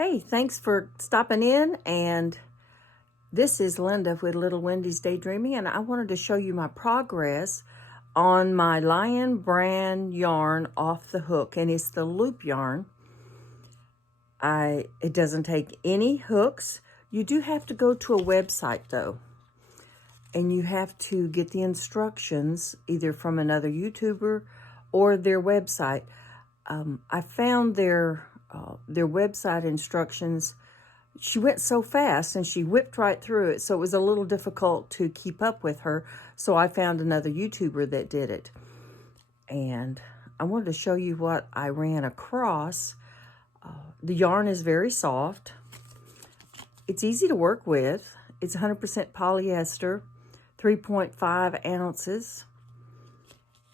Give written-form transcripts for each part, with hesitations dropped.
Hey, thanks for stopping in, and this is Linda with Little Wendy's Daydreaming, and I wanted to show you my progress on my Lion brand yarn off the hook, and it's the loop yarn. It doesn't take any hooks. You do have to go to a website though, and you have to get the instructions either from another YouTuber or their website. I found their website instructions. She went so fast and she whipped right through it, so it was a little difficult to keep up with her. So I found another YouTuber that did it, and I wanted to show you what I ran across. The yarn is very soft. It's easy to work with. It's 100% polyester, 3.5 ounces.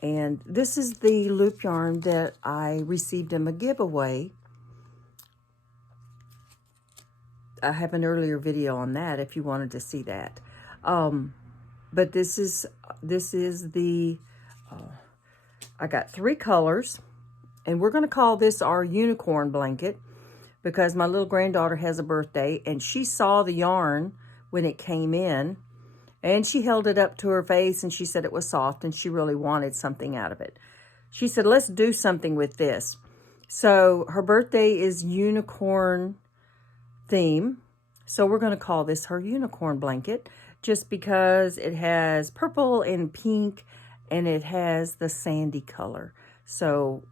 And this is the loop yarn that I received in a giveaway. I have an earlier video on that if you wanted to see that. But this is the, I got 3 colors, and we're going to call this our unicorn blanket because my little granddaughter has a birthday, and she saw the yarn when it came in, and she held it up to her face, and she said it was soft, and she really wanted something out of it. She said, let's do something with this. So her birthday is unicorn theme, so we're going to call this her unicorn blanket just because it has purple and pink, and it has the sandy color. So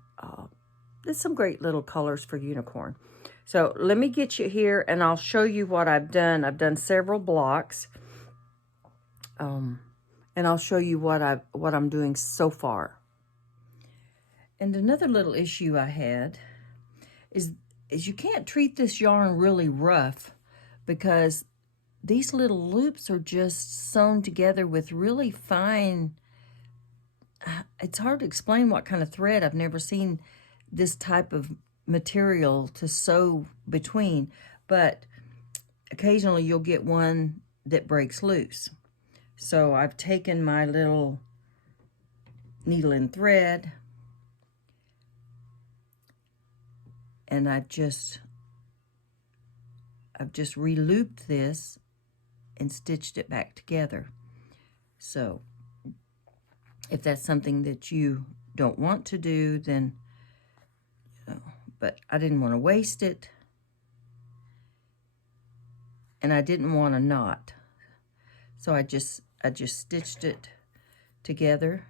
there's some great little colors for unicorn. So let me get you here and I'll show you what I've done. I've done several blocks, and I'll show you what I'm doing so far. And another little issue I had is you can't treat this yarn really rough because these little loops are just sewn together with really fine, it's hard to explain what kind of thread. I've never seen this type of material to sew between, but occasionally you'll get one that breaks loose. So I've taken my little needle and thread, and I've just re-looped this and stitched it back together. So if that's something that you don't want to do, then, but I didn't want to waste it, and I didn't want to knot. So I just stitched it together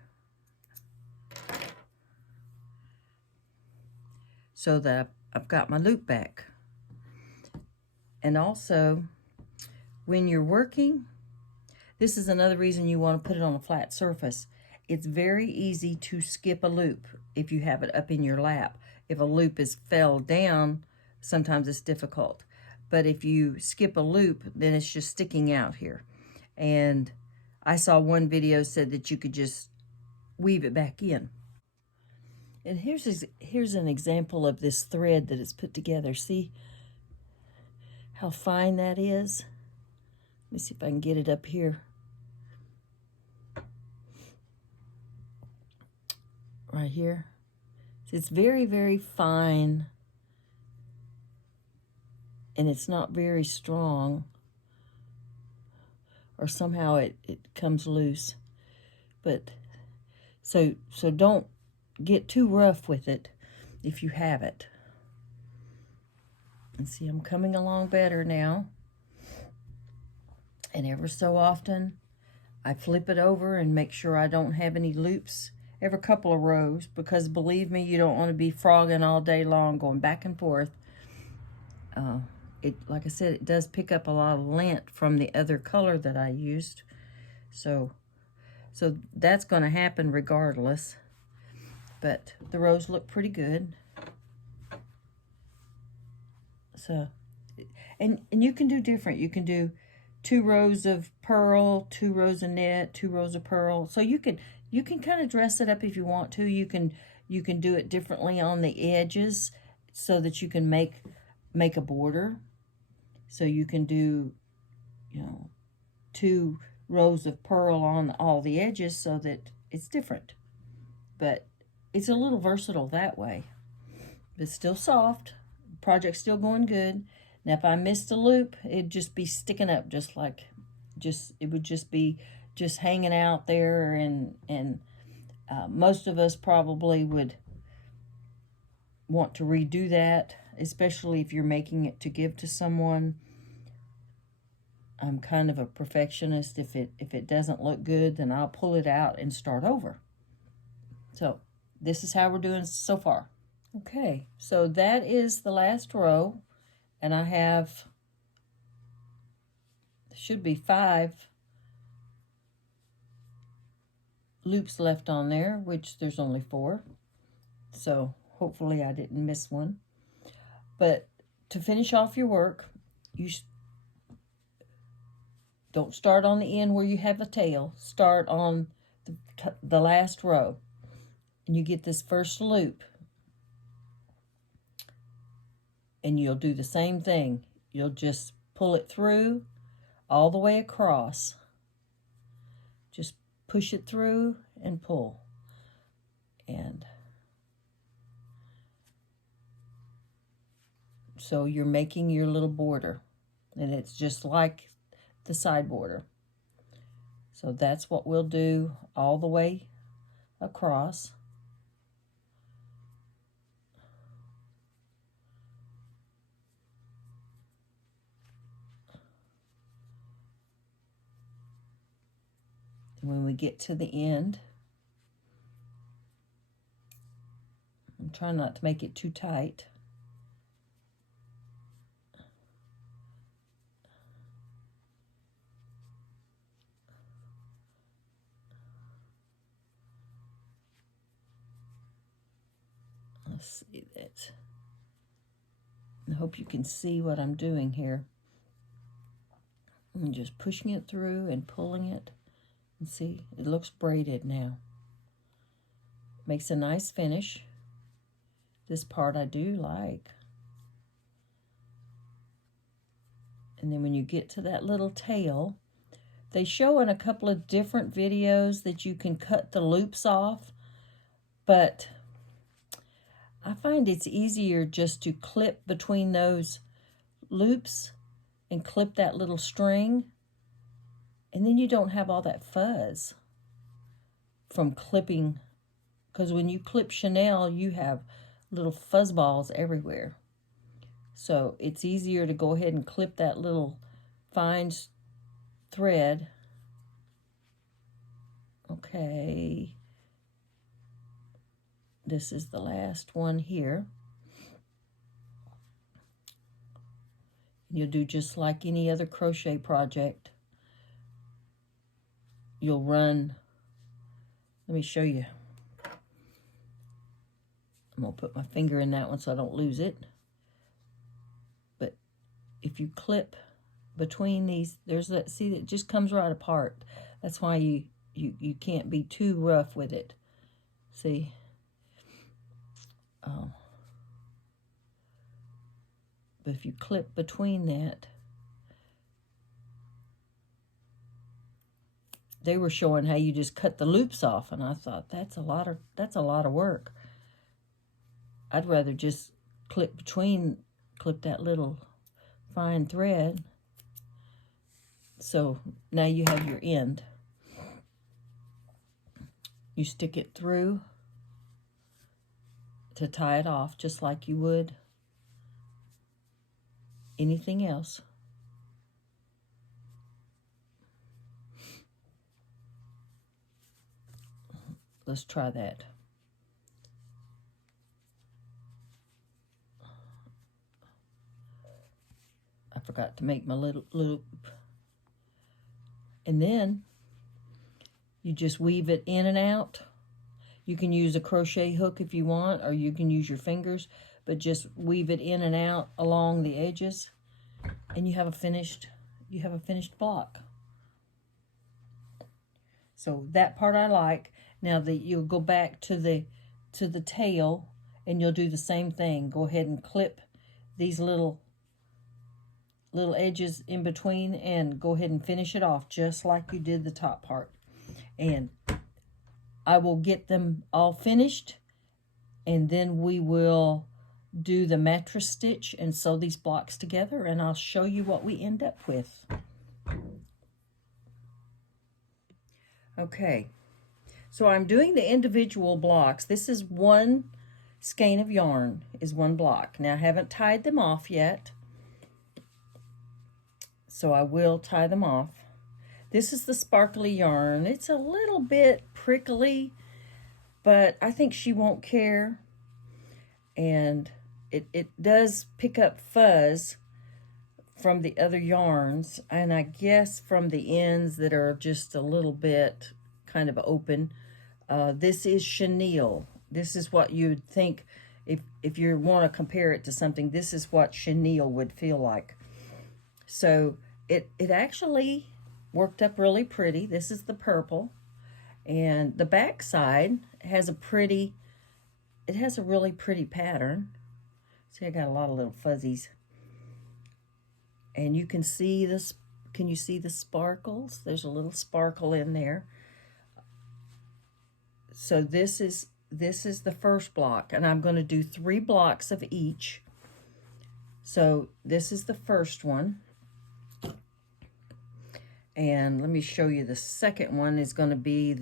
so that I've got my loop back. And also, when you're working, this is another reason you want to put it on a flat surface. It's very easy to skip a loop if you have it up in your lap. If a loop is fell down, sometimes it's difficult. But if you skip a loop, then it's just sticking out here. And I saw one video said that you could just weave it back in. And here's an example of this thread that is put together. See how fine that is? Let me see if I can get it up here. Right here. It's very, very fine, and it's not very strong, or somehow it comes loose. But so don't get too rough with it if you have it. And see, I'm coming along better now. And ever so often, I flip it over and make sure I don't have any loops every couple of rows, because believe me, you don't want to be frogging all day long, going back and forth. Like I said, it does pick up a lot of lint from the other color that I used. So that's going to happen regardless. But the rows look pretty good. So, and you can do different. You can do 2 rows of purl, 2 rows of knit, 2 rows of purl. So you can kind of dress it up if you want to. You can do it differently on the edges so that you can make a border. So you can do, 2 rows of purl on all the edges so that it's different. But it's a little versatile that way. It's still soft, project's still going good. Now, if I missed a loop, it'd just be sticking up, just like, it would just be just hanging out there, and most of us probably would want to redo that, especially if you're making it to give to someone. I'm kind of a perfectionist. If it doesn't look good, then I'll pull it out and start over. So this is how we're doing so far. Okay, so that is the last row, and I have, should be 5 loops left on there, which there's only 4. So hopefully I didn't miss one. But to finish off your work, you don't start on the end where you have a tail. Start on the last row. And you get this first loop. And you'll do the same thing. You'll just pull it through all the way across. Just push it through and pull. And so you're making your little border. And it's just like the side border. So that's what we'll do all the way across. And when we get to the end, I'm trying not to make it too tight. Let's see that. I hope you can see what I'm doing here. I'm just pushing it through and pulling it. And see, it looks braided now. Makes a nice finish. This part I do like. And then when you get to that little tail, they show in a couple of different videos that you can cut the loops off, but I find it's easier just to clip between those loops and clip that little string, and then you don't have all that fuzz from clipping, because when you clip Chanel, you have little fuzz balls everywhere. So it's easier to go ahead and clip that little fine thread. Okay. This is the last one here. You'll do just like any other crochet project. You'll run, let me show you. I'm going to put my finger in that one so I don't lose it. But if you clip between these, there's that, see, it just comes right apart. That's why you can't be too rough with it. See? But if you clip between that, they were showing how you just cut the loops off, and I thought that's a lot of work. I'd rather just clip that little fine thread. So now you have your end. You stick it through to tie it off, just like you would anything else. Let's try that. I forgot to make my little loop. And then you just weave it in and out. You can use a crochet hook if you want, or you can use your fingers, but just weave it in and out along the edges, and you have a finished block. So that part I like. Now that you'll go back to the tail, and you'll do the same thing. Go ahead and clip these little edges in between, and go ahead and finish it off just like you did the top part. And I will get them all finished, and then we will do the mattress stitch and sew these blocks together, and I'll show you what we end up with. Okay, so I'm doing the individual blocks. This is one skein of yarn, is one block. Now I haven't tied them off yet, so I will tie them off. This is the sparkly yarn. It's a little bit prickly, but I think she won't care. And it does pick up fuzz from the other yarns, and I guess from the ends that are just a little bit kind of open. This is chenille. This is what you'd think if you want to compare it to something. This is what chenille would feel like. So it actually worked up really pretty. This is the purple, and the back side has a pretty, it has a really pretty pattern. See, I got a lot of little fuzzies. And you can see this, can you see the sparkles? There's a little sparkle in there. So this is the first block, and I'm going to do 3 blocks of each. So this is the first one. And let me show you the second one is going to be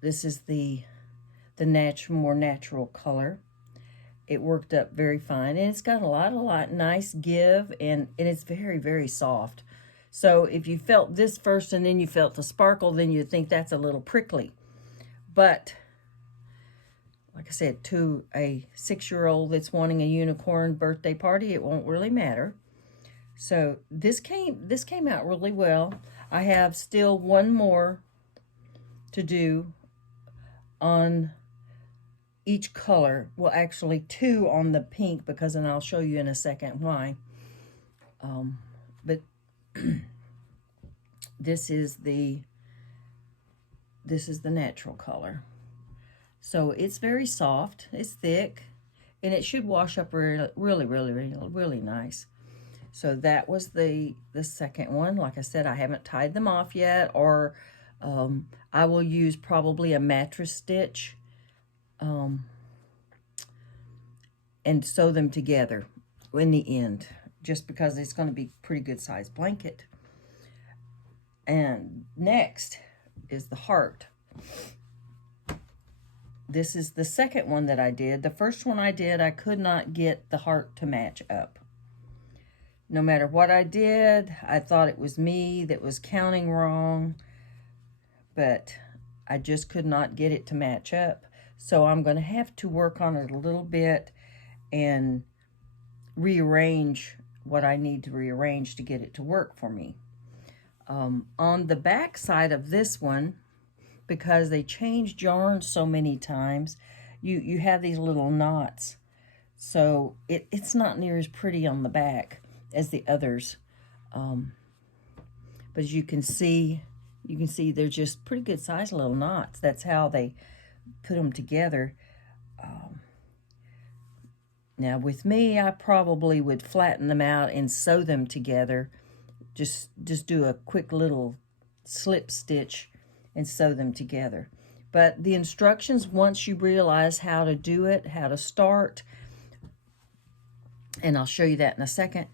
this is the more natural color. It worked up very fine, and it's got a lot nice give, and it's very, very soft. So if you felt this first and then you felt the sparkle, then you'd think that's a little prickly. But like I said, to a 6-year-old that's wanting a unicorn birthday party, it won't really matter. So this came out really well. I have still one more to do on each color. Well, actually 2 on the pink, because, and I'll show you in a second why. But this is the natural color. So it's very soft, it's thick, and it should wash up really nice. So that was the second one. Like I said, I haven't tied them off yet, or I will use probably a mattress stitch and sew them together in the end, just because it's going to be a pretty good sized blanket. And next is the heart. This is the second one that I did. The first one I did, I could not get the heart to match up. No matter what I did, I thought it was me that was counting wrong, but I just could not get it to match up. So I'm going to have to work on it a little bit and rearrange what I need to rearrange to get it to work for me. On the back side of this one, because they changed yarn so many times, you have these little knots. So it's not near as pretty on the back as the others. But as you can see they're just pretty good sized little knots. That's how they put them together. Now with me, I probably would flatten them out and sew them together. Just do a quick little slip stitch and sew them together. But the instructions, once you realize how to do it, how to start, and I'll show you that in a second.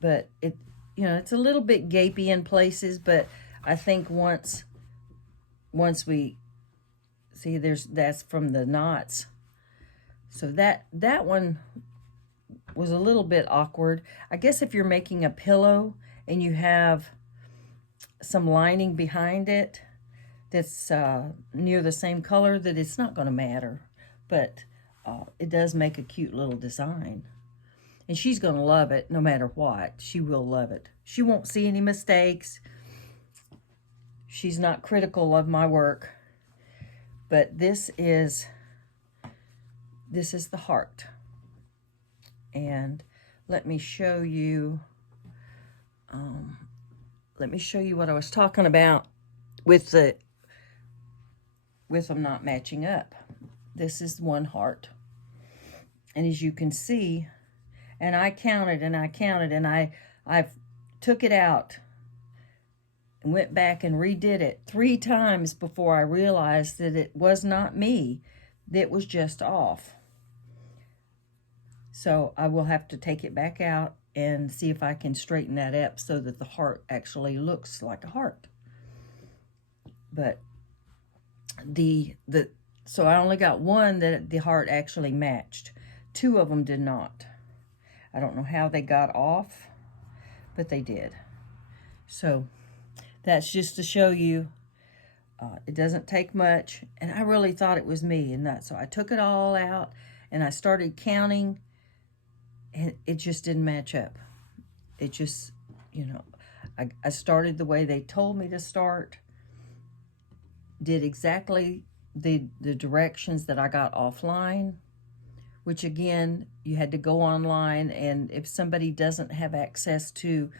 But it's a little bit gapey in places, but I think once we see, that's from the knots. So that one was a little bit awkward. I guess if you're making a pillow and you have some lining behind it that's near the same color, that it's not going to matter. But it does make a cute little design. And she's going to love it no matter what. She will love it. She won't see any mistakes. She's not critical of my work. But this is the heart. And let me show you what I was talking about with them not matching up. This is one heart. And as you can see, and I counted and I took it out and went back and redid it 3 times before I realized that it was not me, that was just off. So I will have to take it back out and see if I can straighten that up so that the heart actually looks like a heart. But so I only got one that the heart actually matched. 2 of them did not. I don't know how they got off, but they did. So that's just to show you it doesn't take much. And I really thought it was me, and that, so I took it all out and I started counting, and it just didn't match up. It just, you know, I started the way they told me to start, did exactly the directions that I got offline, which again, you had to go online, and if somebody doesn't have access to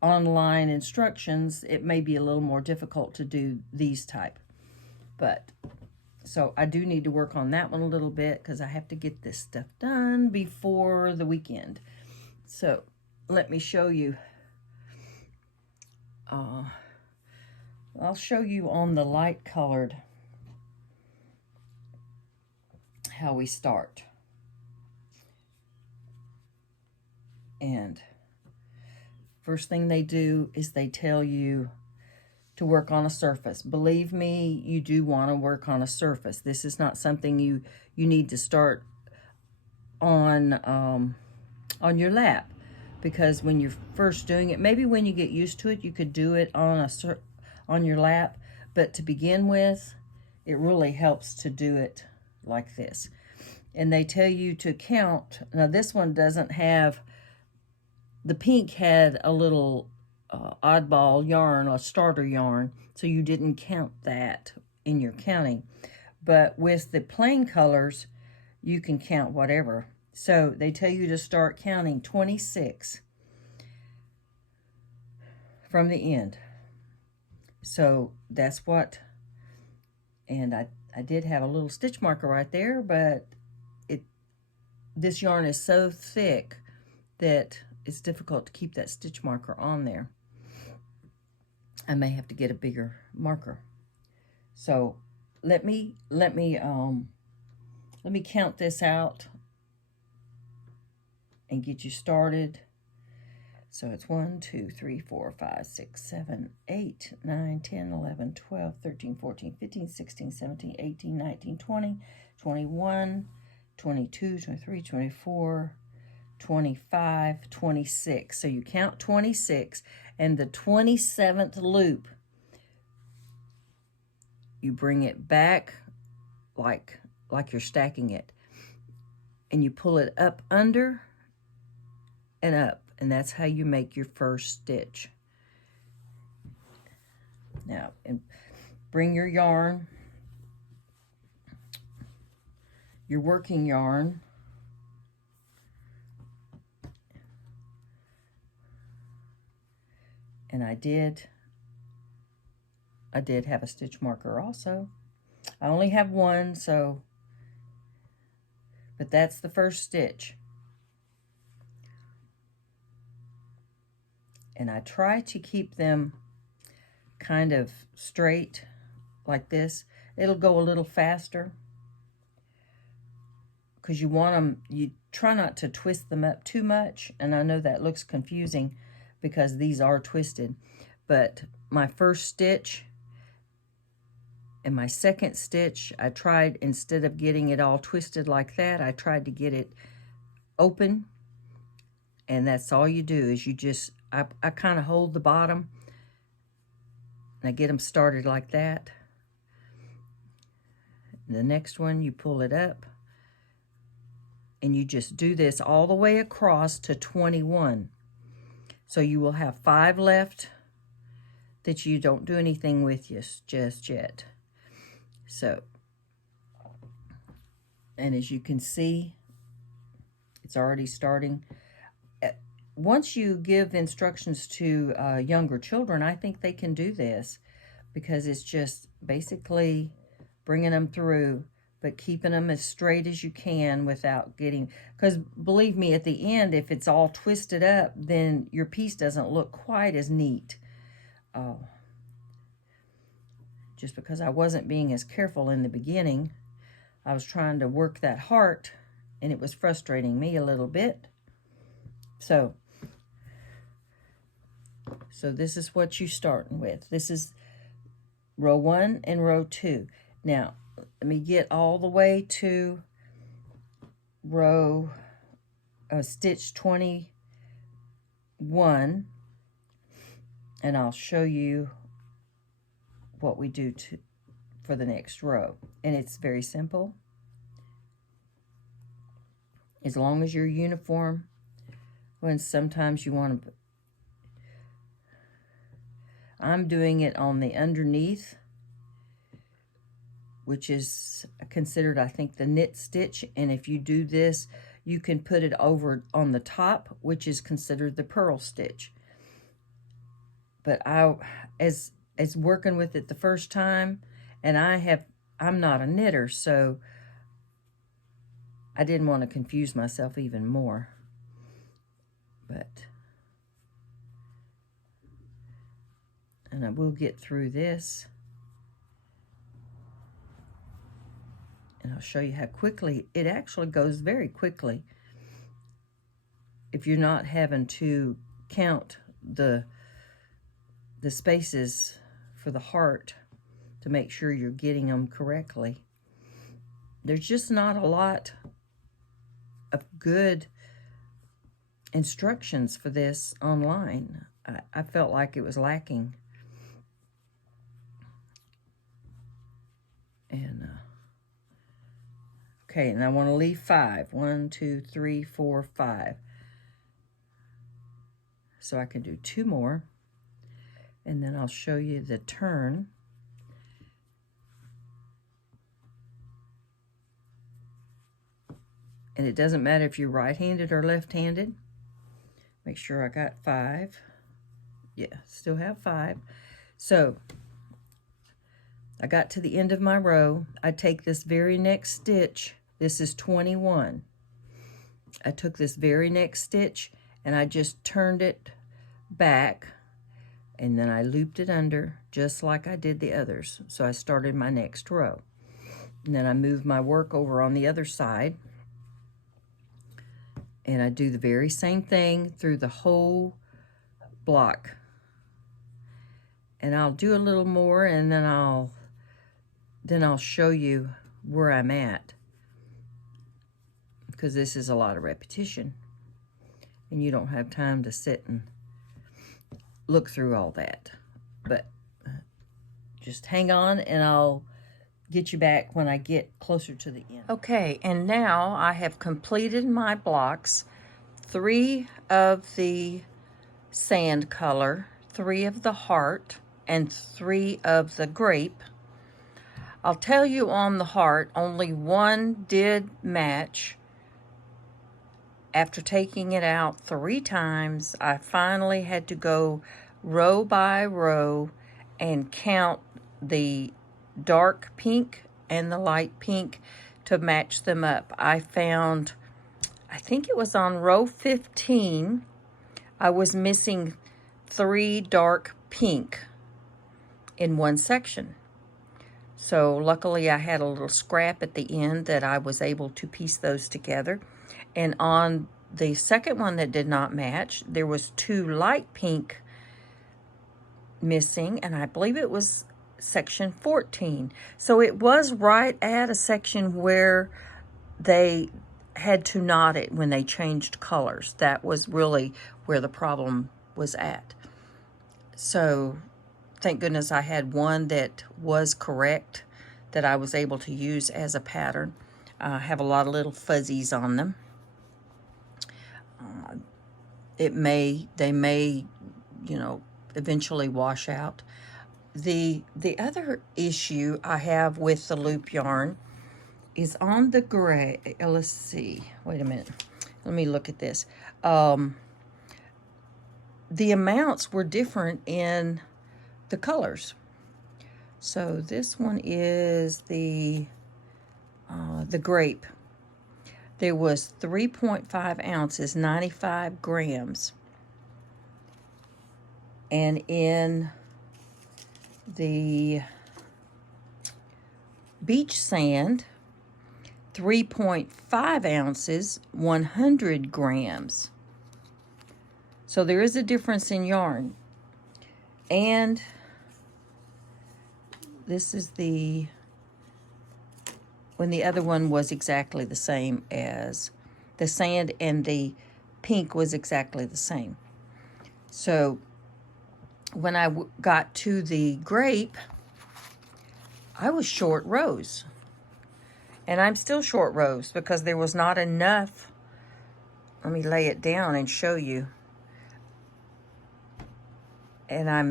online instructions, it may be a little more difficult to do these type. But so I do need to work on that one a little bit because I have to get this stuff done before the weekend. So let me show you. I'll show you on the light colored how we start. And first thing they do is they tell you to work on a surface. Believe me, you do want to work on a surface. This is not something you need to start on your lap, because when you're first doing it, maybe when you get used to it, you could do it on your lap. But to begin with, it really helps to do it like this. And they tell you to count. Now this one doesn't have, the pink had a little oddball yarn, a starter yarn, so you didn't count that in your counting. But with the plain colors, you can count whatever. So they tell you to start counting 26 from the end. So that's what, and I did have a little stitch marker right there, but this yarn is so thick that it's difficult to keep that stitch marker on there. I may have to get a bigger marker. So let me count this out and get you started. So it's 1, 2, 3, 4, 5, 6, 7, 8, 9, 10, 11, 12, 13, 14, 15, 16, 17, 18, 19, 20, 21, 22, 23, 24, 25, 26. So you count 26, and the 27th loop, you bring it back like you're stacking it, and you pull it up under and up, and that's how you make your first stitch. Now, and bring your yarn, your working yarn, and I did have a stitch marker also. I only have one, so, but that's the first stitch. And I try to keep them kind of straight like this. It'll go a little faster because you want them, you try not to twist them up too much. And I know that looks confusing because these are twisted, but my first stitch and my second stitch, I tried, instead of getting it all twisted like that, I tried to get it open. And that's all you do is you just, I kind of hold the bottom and I get them started like that. The next one, you pull it up and you just do this all the way across to 21. So you will have 5 left that you don't do anything with just yet. So, and as you can see, it's already starting. Once you give instructions to younger children, I think they can do this, because it's just basically bringing them through, but keeping them as straight as you can without getting, because believe me, at the end, if it's all twisted up, then your piece doesn't look quite as neat. Just because I wasn't being as careful in the beginning, I was trying to work that heart and it was frustrating me a little bit. So this is what you're starting with. This is row 1 and row 2. Now, let me get all the way to row stitch 21, and I'll show you what we do for the next row. And it's very simple. As long as you're uniform, when sometimes you want to, I'm doing it on the underneath, which is considered, I think, the knit stitch. And if you do this, you can put it over on the top, which is considered the purl stitch. But as working with it the first time, and I'm not a knitter, so I didn't want to confuse myself even more. And I will get through this. And I'll show you how quickly, it actually goes very quickly if you're not having to count the spaces for the heart to make sure you're getting them correctly. There's just not a lot of good instructions for this online. I felt like it was lacking. And okay, and I want to leave 5. 1, 2, 3, 4, 5. So I can do 2 more, and then I'll show you the turn. And it doesn't matter if you're right-handed or left-handed. Make sure I got 5. Yeah, still have 5. So I got to the end of my row. I take this very next stitch. This is 21. I took this very next stitch and I just turned it back, and then I looped it under just like I did the others. So I started my next row. And then I moved my work over on the other side, and I do the very same thing through the whole block. And I'll do a little more, and then I'll show you where I'm at, because this is a lot of repetition and you don't have time to sit and look through all that. But just hang on and I'll get you back when I get closer to the end. Okay, and now I have completed my blocks. 3 of the sand color, 3 of the heart, and 3 of the grape. I'll tell you on the heart, only 1 did match. After taking it out 3 times, I finally had to go row by row and count the dark pink and the light pink to match them up. I found, I think it was on row 15, I was missing 3 dark pink in one section. So luckily I had a little scrap at the end that I was able to piece those together. And on the second one that did not match, there was 2 light pink missing, and I believe it was section 14. So it was right at a section where they had to knot it when they changed colors. That was really where the problem was at. So thank goodness I had one that was correct, that I was able to use as a pattern. I have a lot of little fuzzies on them. They may, you know, eventually wash out. The other issue I have with the loop yarn is on the gray. Let's see. Wait a minute. Let me look at this. The amounts were different in the colors. So this one is the grape. There was 3.5 ounces, 95 grams. And in the beach sand, 3.5 ounces, 100 grams. So there is a difference in yarn. And this is when the other one was exactly the same as the sand, and the pink was exactly the same. So when I got to the grape, I was short rows. And I'm still short rows because there was not enough. Let me lay it down and show you. And I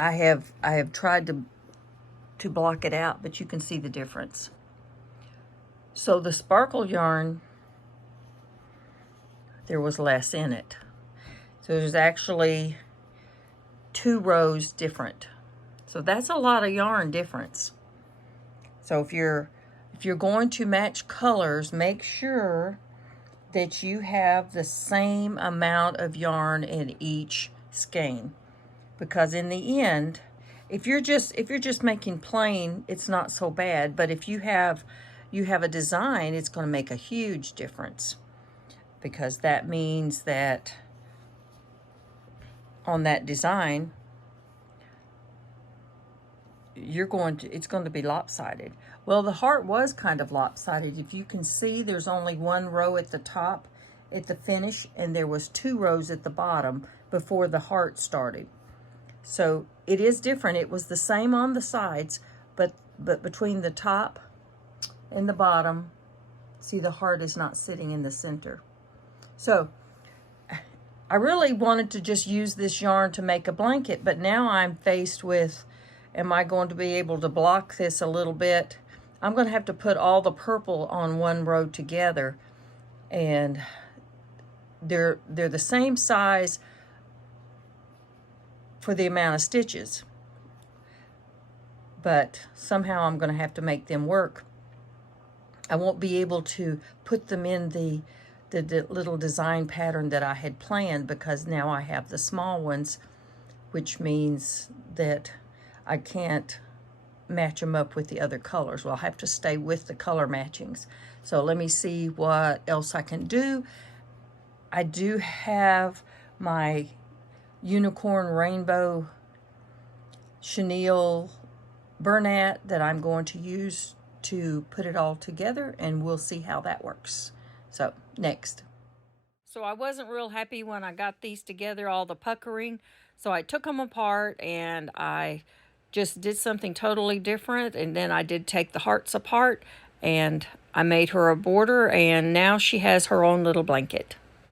have tried to block it out, but you can see the difference. So the sparkle yarn, there was less in it. So there's actually 2 rows different. So that's a lot of yarn difference. So if you're going to match colors, make sure that you have the same amount of yarn in each skein. Because in the end, if you're just making plain, it's not so bad. But if you have a design, it's going to make a huge difference. Because that means that on that design, it's going to be lopsided. Well, the heart was kind of lopsided. If you can see, there's only 1 row at the top at the finish, and there was 2 rows at the bottom before the heart started. So it is different. It was the same on the sides, but between the top and the bottom, see, the heart is not sitting in the center. So I really wanted to just use this yarn to make a blanket, but now I'm faced with, am I going to be able to block this a little bit? I'm going to have to put all the purple on 1 row together, and they're the same size for the amount of stitches, but somehow I'm going to have to make them work. I won't be able to put them in the little design pattern that I had planned, because now I have the small ones, which means that I can't match them up with the other colors. Well, I'll have to stay with the color matchings. So let me see what else I can do. I do have my unicorn rainbow chenille burnette that I'm going to use to put it all together, and we'll see how that works. So next. So I wasn't real happy when I got these together, all the puckering. So I took them apart and I just did something totally different. And then I did take the hearts apart and I made her a border, and now she has her own little blanket.